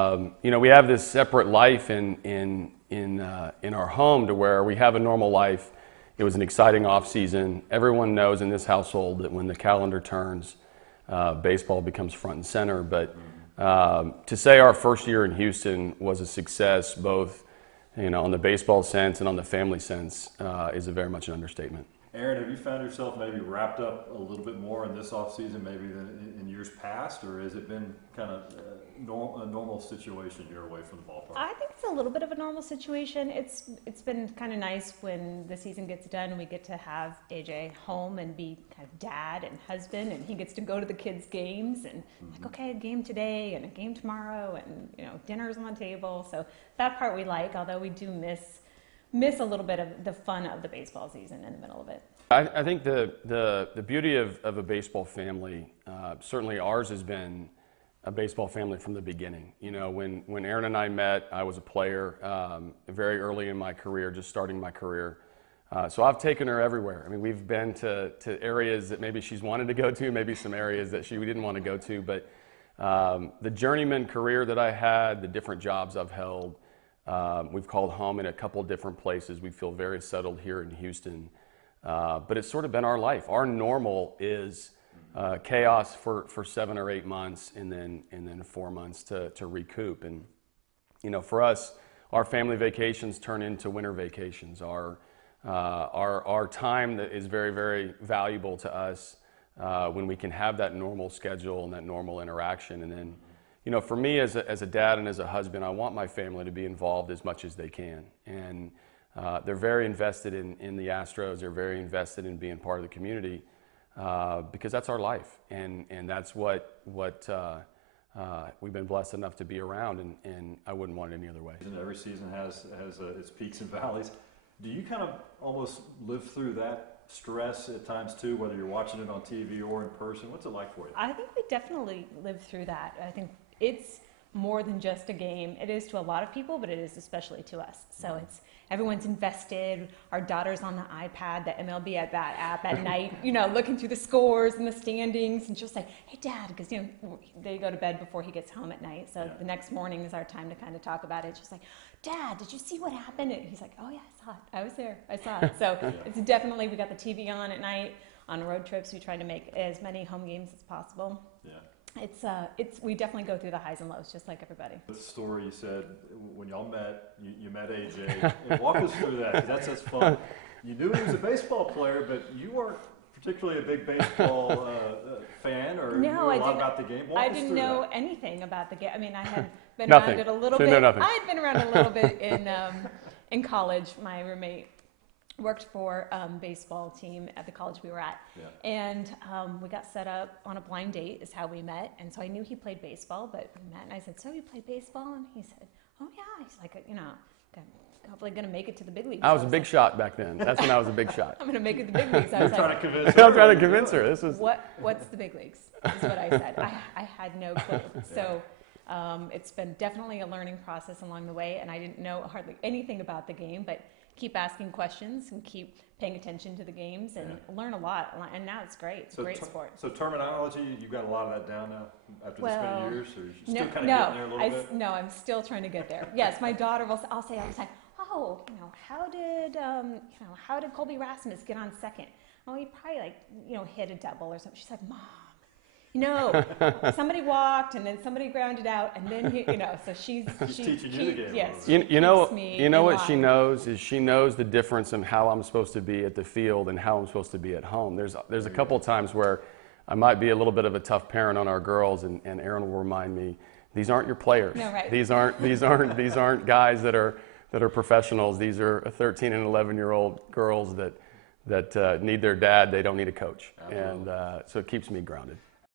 You know, we have this separate life in our home to where we have a normal life. It was an exciting off season. Everyone knows in this household that when the calendar turns, baseball becomes front and center. But to say our first year in Houston was a success, both on the baseball sense and on the family sense, is very much an understatement. Aaron, have you found yourself maybe wrapped up a little bit more in this offseason maybe than in years past, or has it been kind of a normal situation here away from the ballpark? I think it's a little bit of a normal situation. It's been kind of nice when the season gets done and we get to have AJ home and be kind of dad and husband, and he gets to go to the kids' games and like, okay, a game today and a game tomorrow, and dinner's on the table. So that part we like, although we do miss a little bit of the fun of the baseball season in the middle of it. I think the beauty of a baseball family, certainly ours has been a baseball family from the beginning. When Aaron and I met, I was a player very early in my career, just starting my career. So I've taken her everywhere. I mean, we've been to areas that maybe she's wanted to go to, maybe some areas that we didn't want to go to. But the journeyman career that I had, the different jobs I've held, we've called home in a couple different places. We feel very settled here in Houston. But it's sort of been our life. Our normal is chaos for 7 or 8 months, and then 4 months to recoup. And for us, our family vacations turn into winter vacations. Our time that is very, very valuable to us when we can have that normal schedule and that normal interaction. And then, for me as a dad and as a husband, I want my family to be involved as much as they can. And they're very invested in the Astros. They're very invested in being part of the community because that's our life, and that's what we've been blessed enough to be around, and I wouldn't want it any other way. Every season has its peaks and valleys. Do you kind of almost live through that stress at times too, whether you're watching it on TV or in person? What's it like for you? I think we definitely live through that. I think it's more than just a game. It is to a lot of people, but it is especially to us. So everyone's invested. Our daughter's on the iPad, the MLB at Bat app at night, looking through the scores and the standings, and she'll say, "Hey, Dad," because they go to bed before he gets home at night. So the next morning is our time to kind of talk about it. She's like, "Dad, did you see what happened?" And he's like, "Oh yeah, I saw it. I was there. I saw it." So it's definitely, we got the TV on at night. On road trips, we try to make as many home games as possible. Yeah. We definitely go through the highs and lows, just like everybody. The story you said when y'all met, you met AJ. And walk us through that, because that's fun. You knew he was a baseball player, but you weren't particularly a big baseball fan, or knew a lot about the game. I didn't know anything about the game. I mean, I had been Nothing. around it a little Should bit. know nothing. I had been around a little bit in college. My roommate worked for baseball team at the college we were at. Yeah. And we got set up on a blind date is how we met. And so I knew he played baseball, but we met and I said, "So you play baseball?" And he said, "Oh yeah." He's like, hopefully going to make it to the big leagues. I was a big shot back then. That's when I was a big shot. I'm going to make it to the big leagues. I was trying like, to convince her. I'm trying to convince her. This is what's the big leagues? Is what I said. I had no clue. So it's been definitely a learning process along the way, and I didn't know hardly anything about the game, but keep asking questions and keep paying attention to the games and learn a lot. And now it's great. It's a great sport. So terminology, you got a lot of that down now after this many years, or you still kind of getting there a little bit? No, I'm still trying to get there. Yes, my daughter I'll say all the time, "Oh, how did Colby Rasmus get on second?" "Oh, he probably hit a double or something." She's like, "Mom, somebody walked and then somebody grounded out and then so she's teaching you the game. Yes. What she knows is she knows the difference in how I'm supposed to be at the field and how I'm supposed to be at home. There's a couple of times where I might be a little bit of a tough parent on our girls, and Aaron will remind me, "These aren't your players. No, right. These aren't guys that are professionals. These are 13 and 11-year-old girls that need their dad. They don't need a coach." Absolutely. And so it keeps me grounded.